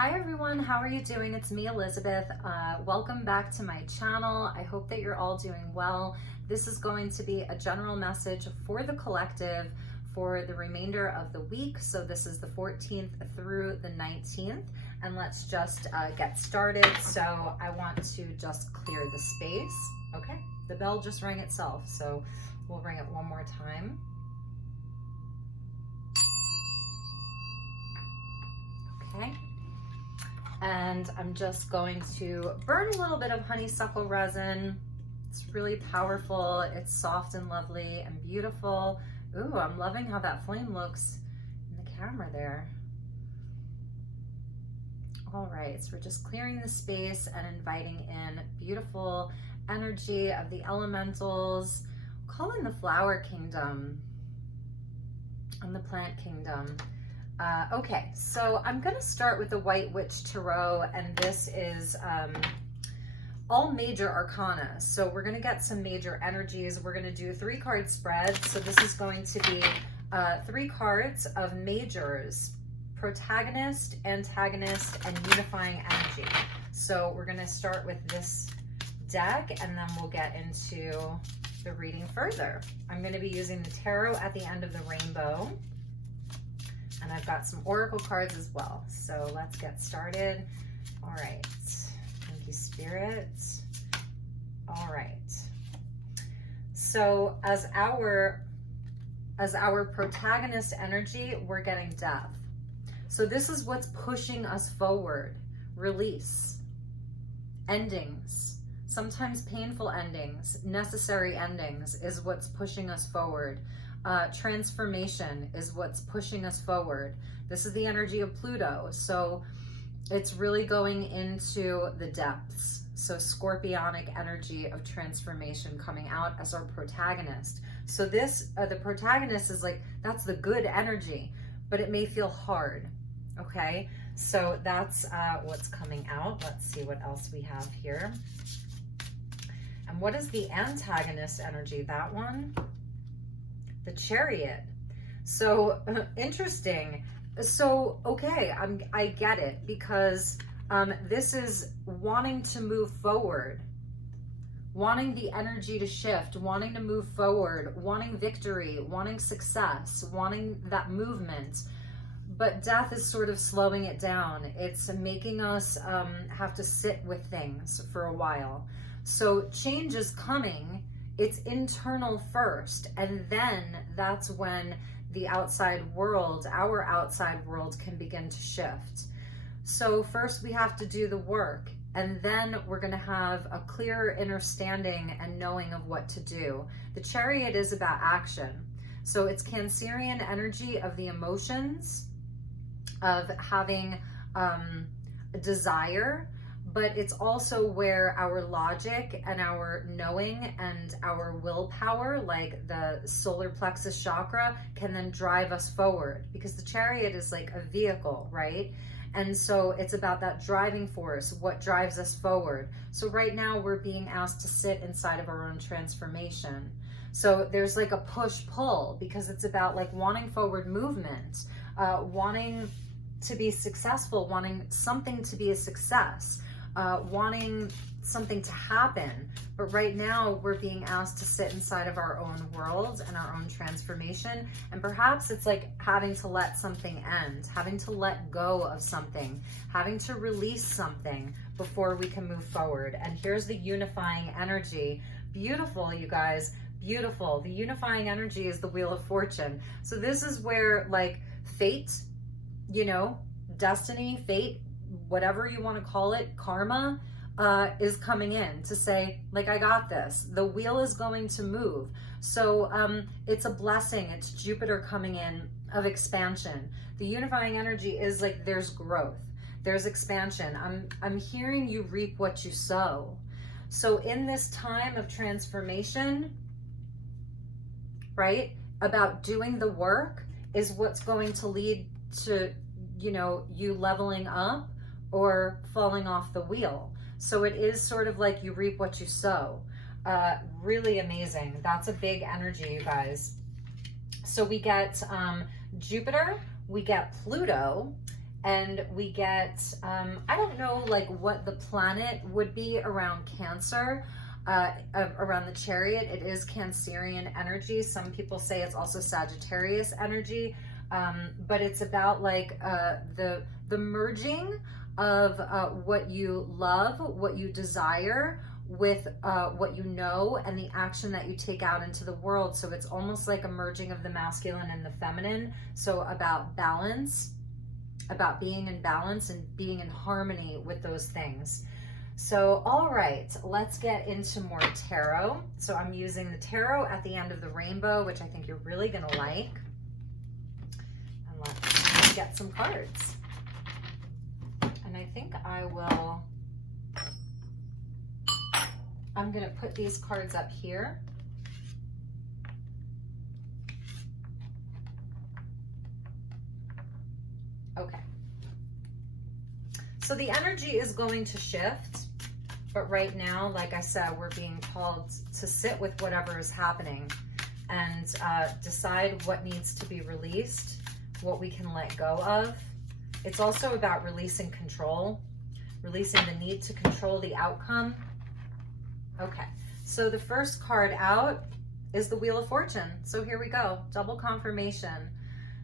Hi everyone, how are you doing? It's me, Elizabeth. Welcome back to my channel. I hope that you're all doing well. This is going to be a general message for the collective for the remainder of the week. So this is the 14th through the 19th, and let's just get started. So I want to just clear the space. Okay, the bell just rang itself, so we'll ring it one more time. Okay. And I'm just going to burn a little bit of honeysuckle resin. It's really powerful. It's soft and lovely and beautiful. Ooh, I'm loving how that flame looks in the camera there. All right, so we're just clearing the space and inviting in beautiful energy of the elementals. Call in the flower kingdom and the plant kingdom. Okay, so I'm going to start with the White Witch Tarot, and this is all major arcana. So we're going to get some major energies. We're going to do a 3-card spread. So this is going to be 3 cards of majors: protagonist, antagonist, and unifying energy. So we're going to start with this deck, and then we'll get into the reading further. I'm going to be using the tarot at the end of the rainbow. And I've got some oracle cards as well. So let's get started. All right. Thank you, Spirit. All right. So as our protagonist energy, we're getting death. So this is what's pushing us forward. Release. Endings. Sometimes painful endings, necessary endings is what's pushing us forward. Transformation is what's pushing us forward. This is the energy of Pluto, so it's really going into the depths. So scorpionic energy of transformation coming out as our protagonist. So this, the protagonist is like, that's the good energy, but it may feel hard, okay? So that's what's coming out. Let's see what else we have here. And what is the antagonist energy? That one? The Chariot. So interesting. So okay, I get it, because this is wanting to move forward, wanting the energy to shift, wanting to move forward, wanting victory, wanting success, wanting that movement. But death is sort of slowing it down. It's making us have to sit with things for a while. So change is coming. It's internal first, and then that's when the outside world, our outside world, can begin to shift. So first we have to do the work, and then we're going to have a clearer understanding and knowing of what to do. The Chariot is about action. So it's Cancerian energy of the emotions, of having a desire, but it's also where our logic and our knowing and our willpower, like the solar plexus chakra, can then drive us forward, because the Chariot is like a vehicle, right? And so it's about that driving force, what drives us forward. So right now we're being asked to sit inside of our own transformation. So there's like a push-pull, because it's about like wanting forward movement, wanting to be successful, wanting something to be a success. Wanting something to happen, but right now we're being asked to sit inside of our own world and our own transformation, and perhaps it's like having to let something end, having to let go of something, having to release something before we can move forward. And here's the unifying energy. Beautiful, you guys, beautiful. The unifying energy is the Wheel of Fortune. So this is where like fate, you know, destiny, fate, whatever you want to call it, karma, is coming in to say, like, I got this. The wheel is going to move. So it's a blessing. It's Jupiter coming in of expansion. The unifying energy is like there's growth, there's expansion. I'm hearing you reap what you sow. So in this time of transformation, right, about doing the work is what's going to lead to, you know, you leveling up or falling off the wheel. So it is sort of like you reap what you sow. Really amazing. That's a big energy, you guys. So we get Jupiter, we get Pluto, And we get, I don't know like what the planet would be around Cancer, around the Chariot. It is Cancerian energy. Some people say it's also Sagittarius energy, but it's about like the merging of what you love, what you desire, with what you know, and the action that you take out into the world. So it's almost like a merging of the masculine and the feminine. So about balance, about being in balance and being in harmony with those things. So, all right, let's get into more tarot. So I'm using the tarot at the end of the rainbow, which I think you're really gonna like. And let's get some cards. And I think I'm gonna put these cards up here. Okay. So the energy is going to shift, but right now, like I said, we're being called to sit with whatever is happening and decide what needs to be released, what we can let go of. It's also about releasing control, releasing the need to control the outcome. Okay, so the first card out is the Wheel of Fortune. So here we go, double confirmation.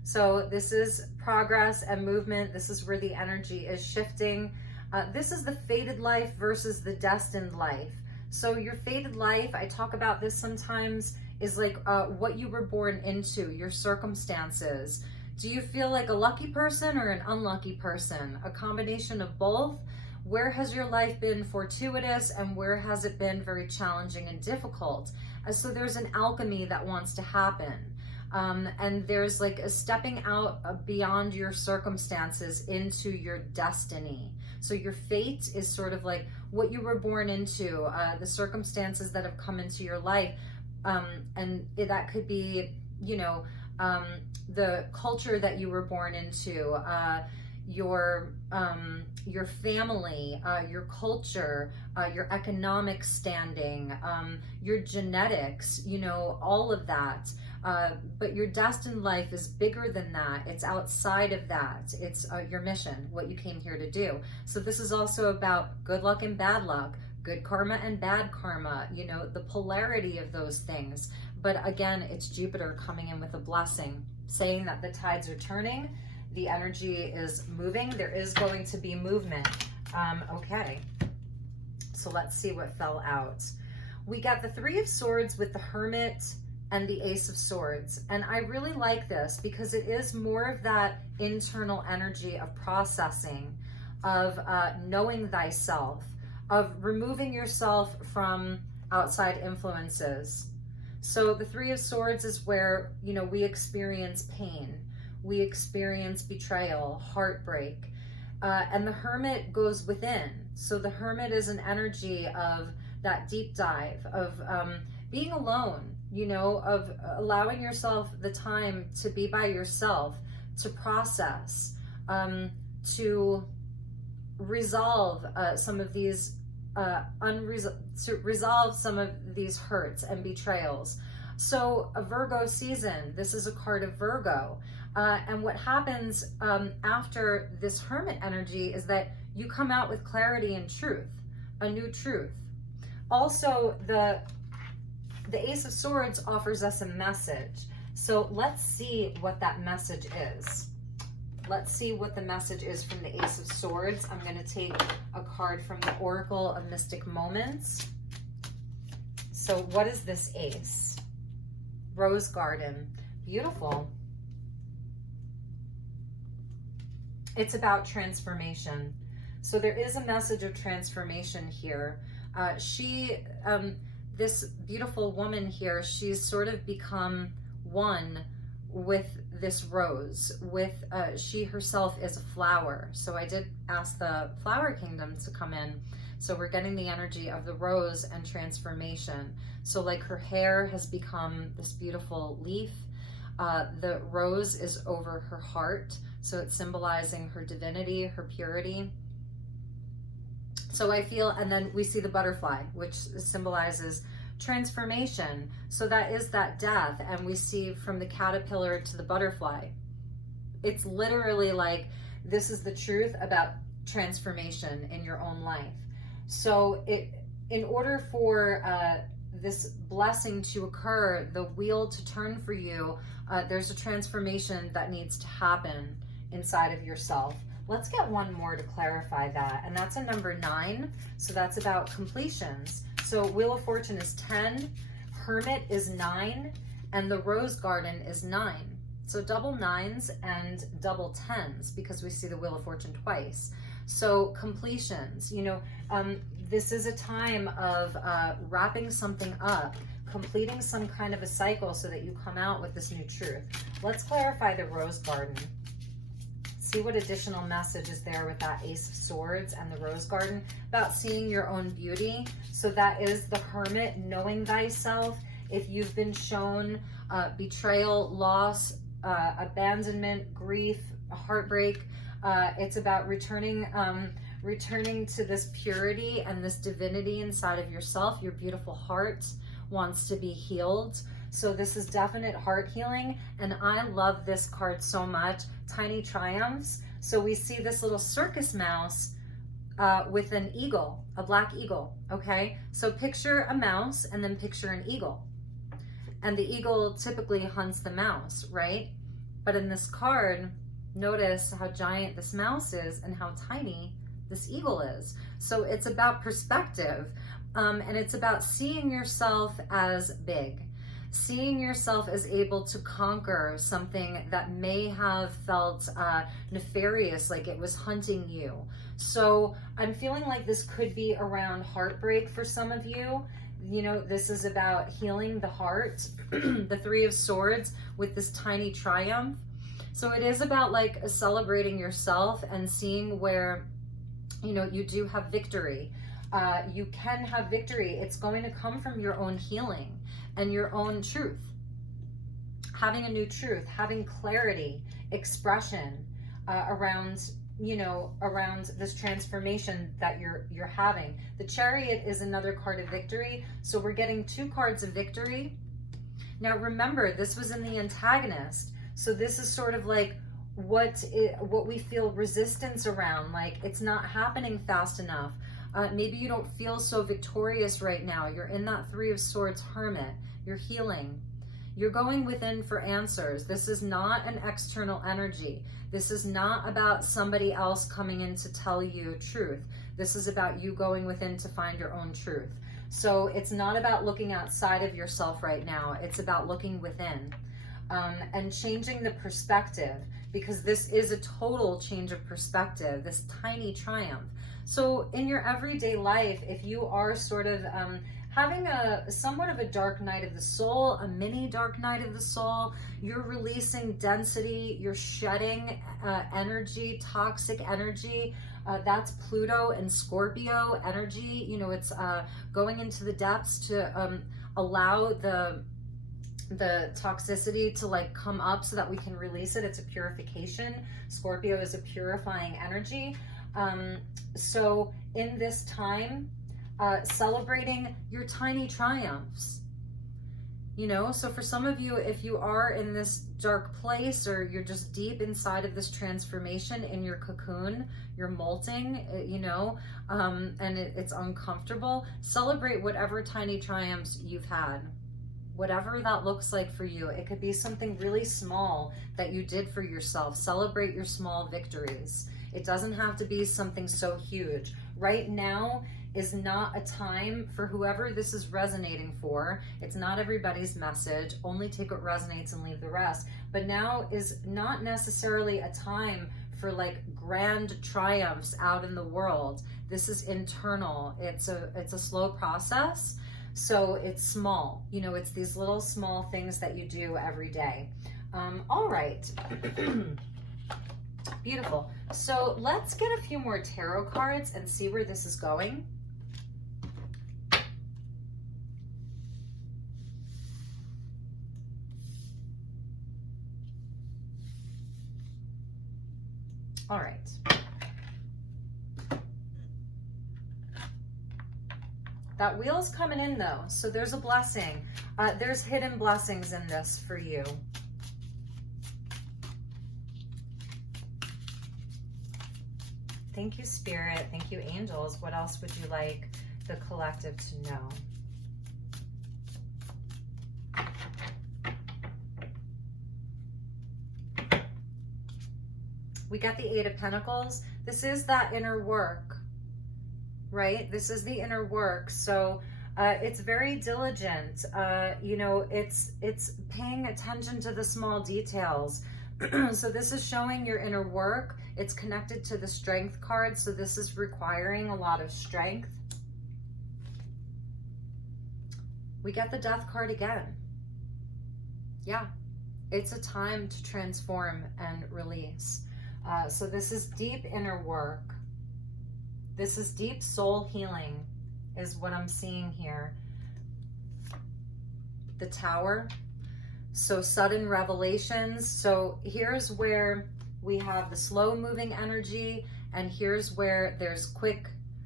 So this is progress and movement. This is where the energy is shifting. This is the fated life versus the destined life. So your fated life, I talk about this sometimes, is like what you were born into, your circumstances. Do you feel like a lucky person or an unlucky person? A combination of both? Where has your life been fortuitous and where has it been very challenging and difficult? So there's an alchemy that wants to happen. And there's like a stepping out beyond your circumstances into your destiny. So your fate is sort of like what you were born into, the circumstances that have come into your life. And that could be, you know, the culture that you were born into, your family, your culture, your economic standing, your genetics, you know, all of that. But your destined life is bigger than that. It's outside of that. It's your mission, what you came here to do. So this is also about good luck and bad luck, good karma and bad karma, you know, the polarity of those things. But again, it's Jupiter coming in with a blessing, saying that the tides are turning, the energy is moving, there is going to be movement. Okay, so let's see what fell out. We got the Three of Swords with the Hermit and the Ace of Swords. And I really like this because it is more of that internal energy of processing, of knowing thyself, of removing yourself from outside influences. So the Three of Swords is where, you know, we experience pain, we experience betrayal, heartbreak, and the Hermit goes within. So the Hermit is an energy of that deep dive, of being alone, you know, of allowing yourself the time to be by yourself, to process, to resolve some of these to resolve some of these hurts and betrayals. So a Virgo season, this is a card of Virgo. And what happens after this Hermit energy is that you come out with clarity and truth, a new truth. Also, the Ace of Swords offers us a message. So let's see what that message is. Let's see what the message is from the Ace of Swords. I'm going to take a card from the Oracle of Mystic Moments. So what is this Ace? Rose Garden. Beautiful. It's about transformation. So there is a message of transformation here. This beautiful woman here, she's sort of become one with this rose, with she herself is a flower. So I did ask the flower kingdom to come in. So we're getting the energy of the rose and transformation. So like her hair has become this beautiful leaf. The rose is over her heart. So it's symbolizing her divinity, her purity. So I feel, and then we see the butterfly, which symbolizes transformation. So that is that death. And we see from the caterpillar to the butterfly. It's literally like this is the truth about transformation in your own life. So in order for this blessing to occur, the wheel to turn for you, there's a transformation that needs to happen inside of yourself. Let's get one more to clarify that, and that's a number 9. So that's about completions. So Wheel of Fortune is 10, Hermit is 9, and the Rose Garden is 9. So double 9s and double 10s, because we see the Wheel of Fortune twice. So completions, you know, this is a time of wrapping something up, completing some kind of a cycle so that you come out with this new truth. Let's clarify the Rose Garden. See what additional message is there with that Ace of Swords and the Rose Garden about seeing your own beauty. So that is the Hermit, knowing thyself. If you've been shown betrayal, loss, abandonment, grief, heartbreak, it's about returning to this purity and this divinity inside of yourself. Your beautiful heart wants to be healed. So this is definite heart healing, and I love this card so much. Tiny triumphs. So we see this little circus mouse with an eagle, a black eagle, okay? So picture a mouse and then picture an eagle. And the eagle typically hunts the mouse, right? But in this card, notice how giant this mouse is and how tiny this eagle is. So it's about perspective, and it's about seeing yourself as big. Seeing yourself as able to conquer something that may have felt nefarious, like it was hunting you. So I'm feeling like this could be around heartbreak for some of you. You know, this is about healing the heart. The Three of Swords with this tiny triumph. So it is about like celebrating yourself and seeing where, you know, you do have victory. You can have victory. It's going to come from your own healing and your own truth. Having a new truth, having clarity, expression around, you know, around this transformation that you're having. The Chariot is another card of victory. So we're getting 2 cards of victory. Now remember, this was in the antagonist. So this is sort of like what we feel resistance around, like it's not happening fast enough. Maybe you don't feel so victorious right now. You're in that Three of Swords Hermit. You're healing. You're going within for answers. This is not an external energy. This is not about somebody else coming in to tell you truth. This is about you going within to find your own truth. So it's not about looking outside of yourself right now. It's about looking within and changing the perspective, because this is a total change of perspective, this tiny triumph. So in your everyday life, if you are sort of having a somewhat of a dark night of the soul, a mini dark night of the soul, you're releasing density, you're shedding energy, toxic energy. That's Pluto and Scorpio energy. You know, it's going into the depths to allow the toxicity to like come up so that we can release it. It's a purification. Scorpio is a purifying energy. So in this time, celebrating your tiny triumphs, you know, so for some of you, if you are in this dark place or you're just deep inside of this transformation in your cocoon, you're molting, you know, and it's uncomfortable, celebrate whatever tiny triumphs you've had. Whatever that looks like for you. It could be something really small that you did for yourself. Celebrate your small victories. It doesn't have to be something so huge. Right now is not a time for whoever this is resonating for. It's not everybody's message. Only take what resonates and leave the rest. But now is not necessarily a time for like grand triumphs out in the world. This is internal. It's a slow process. So it's small, you know, it's these little small things that you do every day. All right. Beautiful. So let's get a few more tarot cards and see where this is going. All right. That wheel's coming in though, so there's a blessing. There's hidden blessings in this for you. Thank you, Spirit. Thank you, angels. What else would you like the collective to know? We got the Eight of Pentacles. This is that inner work, right? This is the inner work. So it's very diligent. You know, it's paying attention to the small details. So this is showing your inner work. It's connected to the Strength card. So this is requiring a lot of strength. We get the Death card again. Yeah, it's a time to transform and release. So this is deep inner work. This is deep soul healing is what I'm seeing here. The Tower. So sudden revelations. So here's where we have the slow moving energy, and here's where there's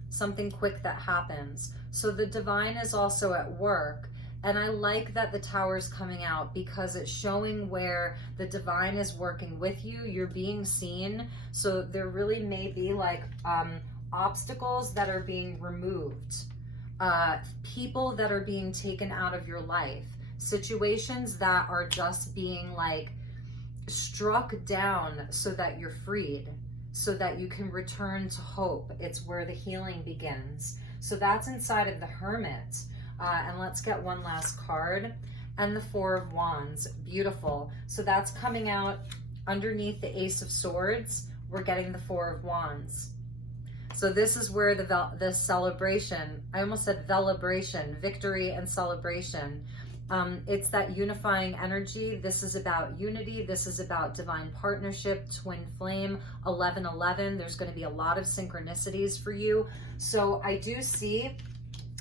something quick that happens. So the divine is also at work. And I like that the Tower's coming out because it's showing where the divine is working with you. You're being seen. So there really may be like obstacles that are being removed, people that are being taken out of your life, situations that are just being like struck down so that you're freed, so that you can return to hope. It's where the healing begins. So that's inside of the Hermit. And let's get one last card. And the Four of Wands. Beautiful. So that's coming out underneath the Ace of Swords. We're getting the Four of Wands. So this is where the celebration, I almost said velibration, victory and celebration. It's that unifying energy. This is about unity. This is about divine partnership, twin flame, 1111. There's going to be a lot of synchronicities for you. So I do see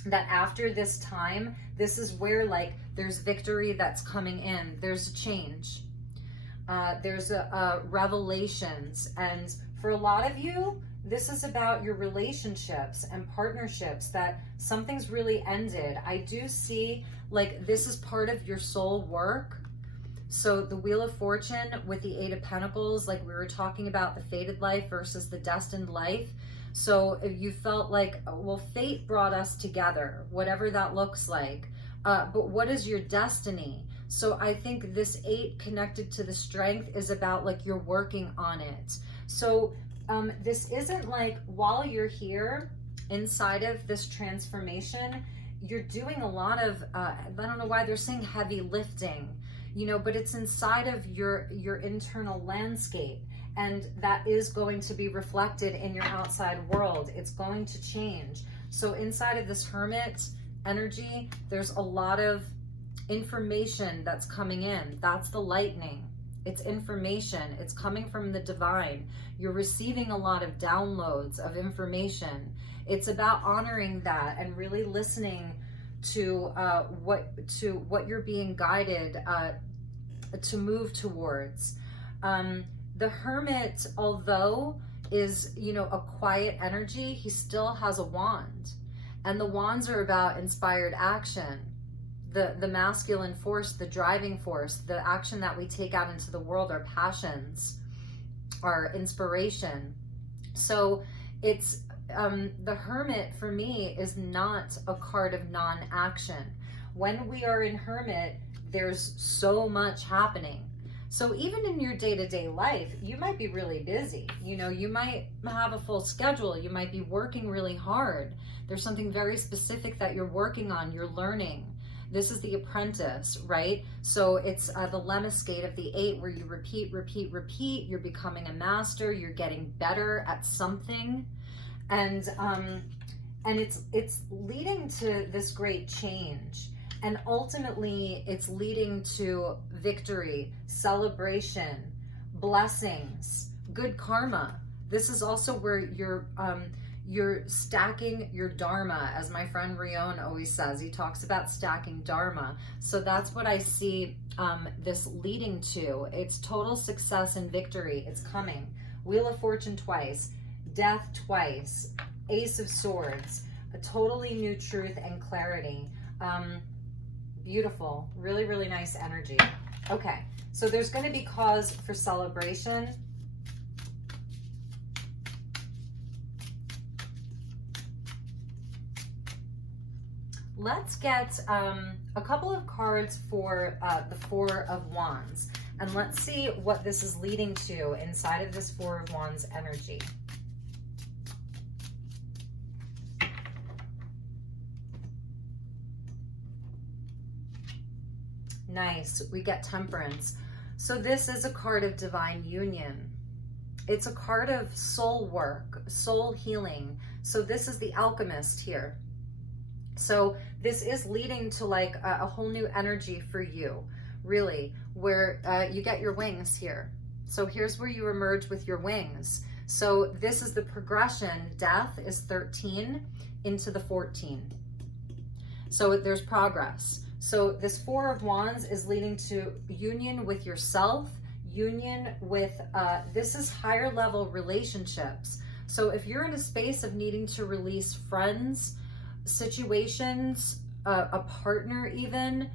that after this time, this is where like there's victory that's coming in. There's a change. There's a revelations. And for a lot of you, this is about your relationships and partnerships, that something's really ended. I do see like this is part of your soul work. So the Wheel of Fortune with the Eight of Pentacles, like we were talking about the fated life versus the destined life. So if you felt like, well, fate brought us together, whatever that looks like. But what is your destiny? So I think this 8 connected to the Strength is about like you're working on it. So this isn't like while you're here inside of this transformation, you're doing a lot of, I don't know why they're saying heavy lifting, you know, but it's inside of your internal landscape. And that is going to be reflected in your outside world. It's going to change. So inside of this Hermit energy, there's a lot of information that's coming in. That's the lightning. It's information. It's coming from the divine. You're receiving a lot of downloads of information. It's about honoring that and really listening to what you're being guided to move towards. The Hermit, although is, you know, a quiet energy, he still has a wand. And the wands are about inspired action. The masculine force, the driving force, the action that we take out into the world, our passions, our inspiration. So it's, the Hermit for me is not a card of non-action. When we are in Hermit, there's so much happening. So even in your day-to-day life, you might be really busy. You know, you might have a full schedule. You might be working really hard. There's something very specific that you're working on, you're learning. This is the Apprentice, right? So it's the lemniscate of the 8 where you repeat, repeat, repeat. You're becoming a master. You're getting better at something. And it's leading to this great change. And ultimately, it's leading to victory, celebration, blessings, good karma. This is also where you're stacking your dharma, as my friend Rion always says. He talks about stacking dharma. So that's what I see this leading to. It's total success and victory. It's coming. Wheel of Fortune twice, Death twice, Ace of Swords, a totally new truth and clarity. Beautiful, really, really nice energy. Okay, so there's going to be cause for celebration. let's get a couple of cards for the Four of Wands. And let's see what this is leading to inside of this Four of Wands energy. Nice. We get Temperance. So this is a card of divine union. It's a card of soul work, soul healing. So this is the alchemist here. So this is leading to like a whole new energy for you, really, where you get your wings here. So here's where you emerge with your wings. So this is the progression. Death is 13 into the 14. So there's progress. So this Four of Wands is leading to union with yourself, union with, this is higher level relationships. So if you're in a space of needing to release friends, situations, a partner even,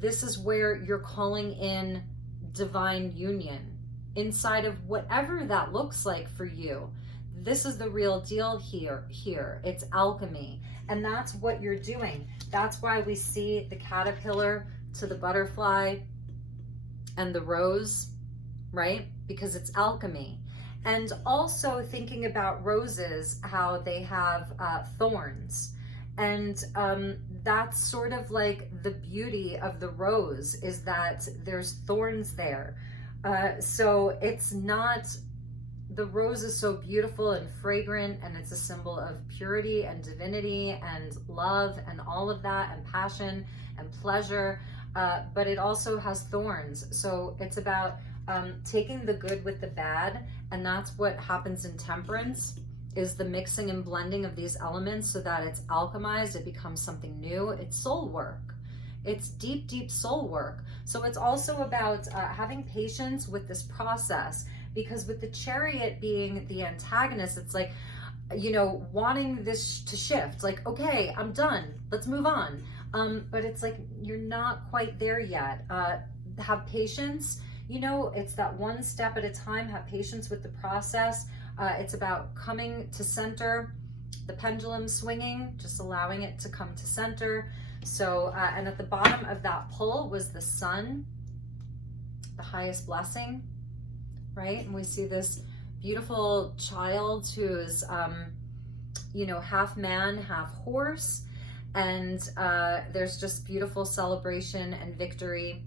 this is where you're calling in divine union inside of whatever that looks like for you. This is the real deal here. It's alchemy. And that's what you're doing. That's why we see the caterpillar to the butterfly and the rose, right? Because it's alchemy. And also thinking about roses, how they have thorns. And that's sort of like the beauty of the rose, is that there's thorns there. So it's not, the rose is so beautiful and fragrant, and it's a symbol of purity and divinity and love and all of that, and passion and pleasure. But it also has thorns. So it's about taking the good with the bad. And that's what happens in Temperance, is the mixing and blending of these elements so that it's alchemized, it becomes something new. It's soul work. It's deep, deep soul work. So it's also about having patience with this process, because with the Chariot being the antagonist, it's like, you know, wanting this to shift, like, okay, I'm done, let's move on. But it's like, you're not quite there yet. Have patience. You know, it's that one step at a time. Have patience with the process. It's about coming to center, the pendulum swinging, just allowing it to come to center. So, and at the bottom of that pull was the sun, the highest blessing, right? And we see this beautiful child who's, you know, half man, half horse. And there's just beautiful celebration and victory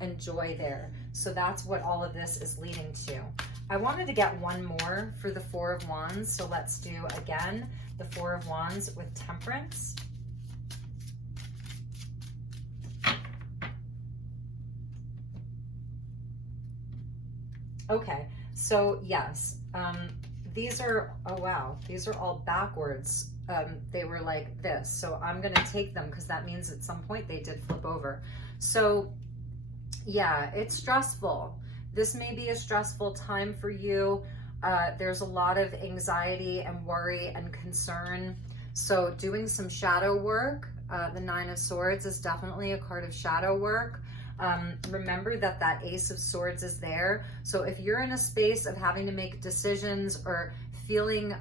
and joy there. So that's what all of this is leading to. I wanted to get one more for the Four of Wands. So let's do again the Four of Wands with Temperance. Okay, so yes, these are, oh wow, these are all backwards. They were like this. So I'm gonna take them because that means at some point they did flip over. So yeah, it's stressful. This may be a stressful time for you. There's a lot of anxiety and worry and concern. So doing some shadow work, the Nine of Swords is definitely a card of shadow work. Remember that Ace of Swords is there. So if you're in a space of having to make decisions or feeling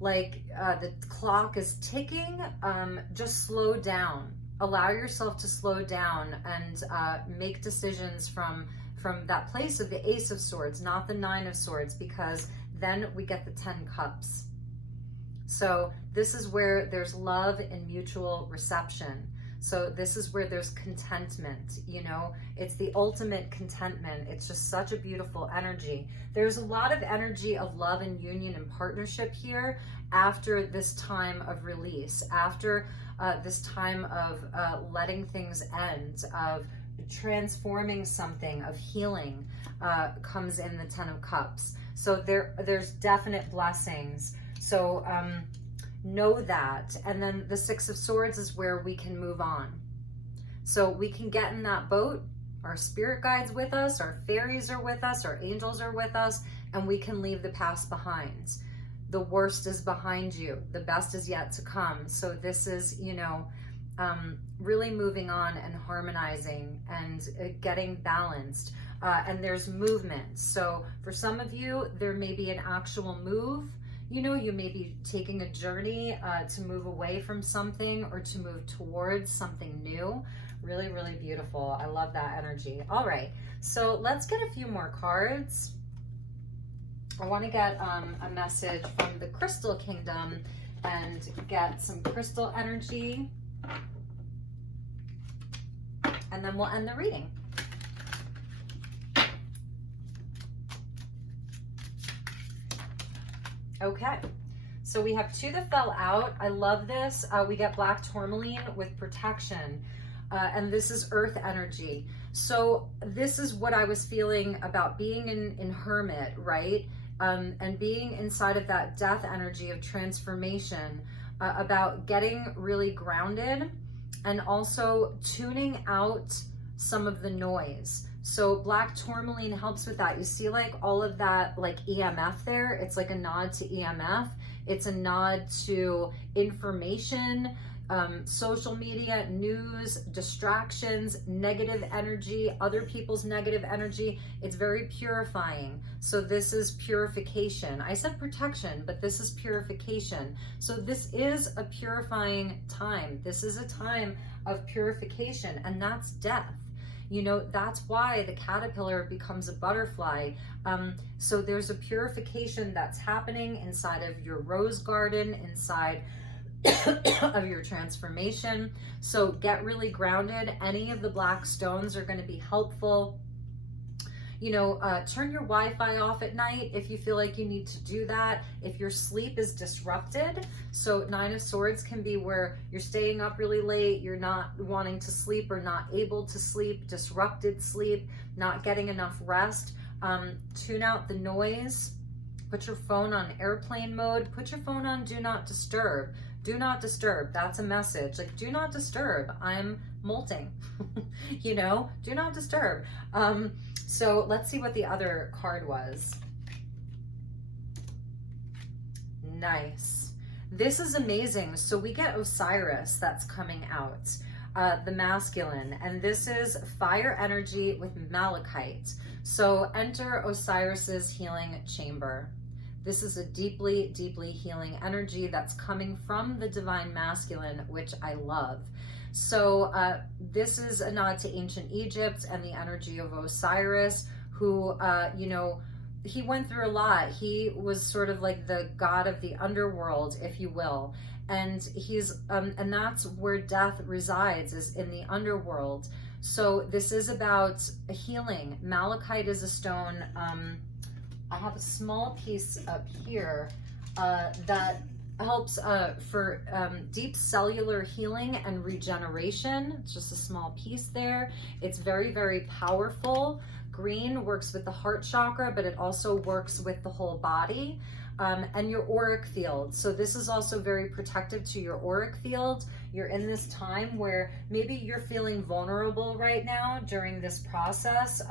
like the clock is ticking, just slow down. Allow yourself to slow down and make decisions from that place of the Ace of Swords, not the Nine of Swords, because then we get the 10 Cups. So this is where there's love and mutual reception. So this is where there's contentment, you know, it's the ultimate contentment. It's just such a beautiful energy. There's a lot of energy of love and union and partnership here after this time of release, after this time of letting things end, of transforming something, of healing, comes in the 10 of Cups. So there's definite blessings. So know that. And then the 6 of Swords is where we can move on. So we can get in that boat. Our spirit guides with us, our fairies are with us, our angels are with us, and we can leave the past behind. The worst is behind you. The best is yet to come. So this is, you know, really moving on and harmonizing and getting balanced. And there's movement. So for some of you, there may be an actual move. you know, you may be taking a journey to move away from something or to move towards something new. Really, really beautiful. I love that energy. All right, so let's get a few more cards. I want to get a message from the Crystal Kingdom and get some crystal energy. And then we'll end the reading. Okay, so we have two that fell out. I love this. We get black tourmaline with protection, and this is earth energy. So this is what I was feeling about being in Hermit, right? And being inside of that death energy of transformation, about getting really grounded and also tuning out some of the noise. So black tourmaline helps with that. You see like all of that like EMF there? It's like a nod to EMF. It's a nod to information, social media, news, distractions, negative energy, other people's negative energy. It's very purifying. So this is purification. I said protection, but this is purification. So this is a purifying time. This is a time of purification, and that's death. You know, that's why the caterpillar becomes a butterfly. So there's a purification that's happening inside of your rose garden, inside of your transformation. So get really grounded. Any of the black stones are going to be helpful. You know, turn your Wi-Fi off at night if you feel like you need to do that. If your sleep is disrupted, so Nine of Swords can be where you're staying up really late, you're not wanting to sleep or not able to sleep, disrupted sleep, not getting enough rest. Tune out the noise. Put your phone on airplane mode. Put your phone on do not disturb. Do not disturb. That's a message. Like, do not disturb. I'm molting. You know, do not disturb. So let's see what the other card was. Nice. This is amazing. So we get Osiris that's coming out, the masculine, and this is fire energy with malachite. So enter Osiris's healing chamber. This is a deeply, deeply healing energy that's coming from the divine masculine, which I love. So this is a nod to ancient Egypt and the energy of Osiris, who, you know, he went through a lot. He was sort of like the god of the underworld, if you will. And he's, and that's where death resides, is in the underworld. So this is about healing. Malachite is a stone. I have a small piece up here that helps for deep cellular healing and regeneration. It's just a small piece there. It's very, very powerful. Green works with the heart chakra, but it also works with the whole body, and your auric field. So this is also very protective to your auric field. You're in this time where maybe you're feeling vulnerable right now during this process.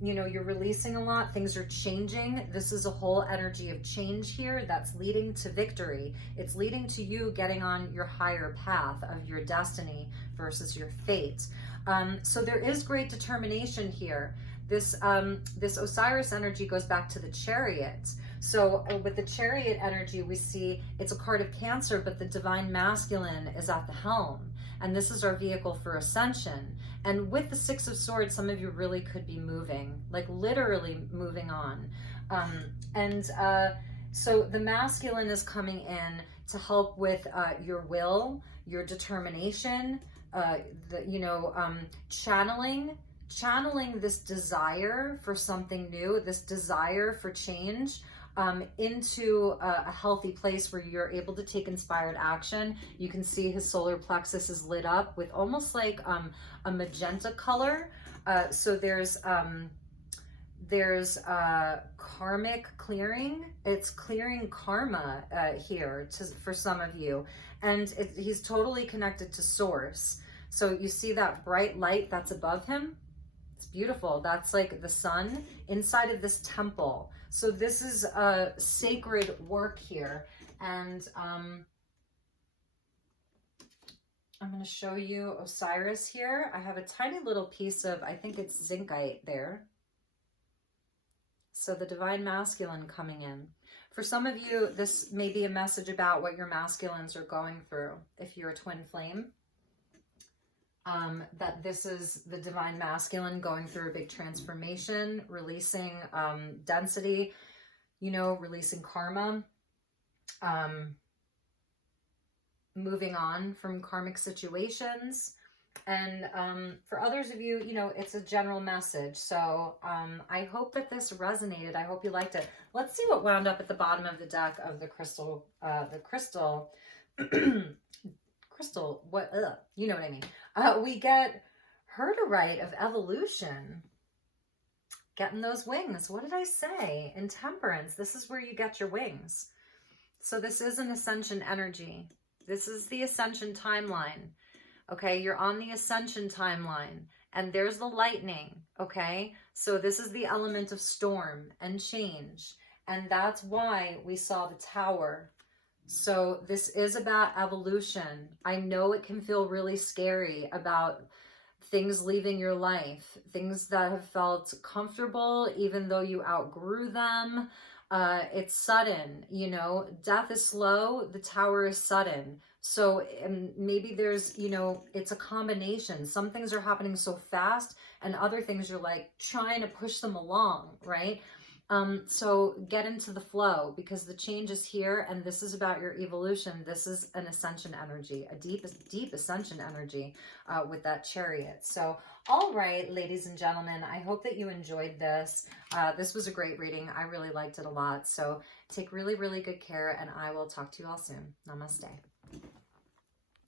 You know, you're releasing a lot, things are changing. This is a whole energy of change here that's leading to victory. It's leading to you getting on your higher path of your destiny versus your fate. So there is great determination here. This Osiris energy goes back to the Chariot. So with the Chariot energy, we see it's a card of Cancer, but the divine masculine is at the helm. And this is our vehicle for ascension. And with the Six of Swords, some of you really could be moving, like literally moving on. So the masculine is coming in to help with your will, your determination, channeling this desire for something new, this desire for change, into a healthy place where you're able to take inspired action. You can see his solar plexus is lit up with almost like a magenta color. So there's karmic clearing. It's clearing karma here for some of you. And he's totally connected to source. So you see that bright light that's above him? It's beautiful. That's like the sun inside of this temple. So this is a sacred work here. And I'm going to show you Osiris here. I have a tiny little piece of, I think it's zincite there. So the divine masculine coming in. For some of you, this may be a message about what your masculines are going through. If you're a twin flame, that this is the divine masculine going through a big transformation, releasing density, you know, releasing karma, moving on from karmic situations. And for others of you, you know, it's a general message. So I hope that this resonated. I hope you liked it. Let's see what wound up at the bottom of the deck of the crystal, crystal, what, you know what I mean. We get Herderite of evolution, getting those wings. What did I say? In Temperance, this is where you get your wings. So this is an Ascension energy. This is the Ascension timeline. Okay, you're on the Ascension timeline, and there's the lightning, okay? So this is the element of storm and change, and that's why we saw the Tower. So this is about evolution. I know it can feel really scary about things leaving your life, things that have felt comfortable, even though you outgrew them. It's sudden, you know, death is slow, the Tower is sudden. So maybe there's, you know, it's a combination. Some things are happening so fast, and other things you're like trying to push them along, right? So get into the flow, because the change is here, and this is about your evolution. This is an Ascension energy, a deep Ascension energy with that Chariot. So, all right, ladies and gentlemen, I hope that you enjoyed this. This was a great reading. I really liked it a lot. So take really, really good care, and I will talk to you all soon. Namaste.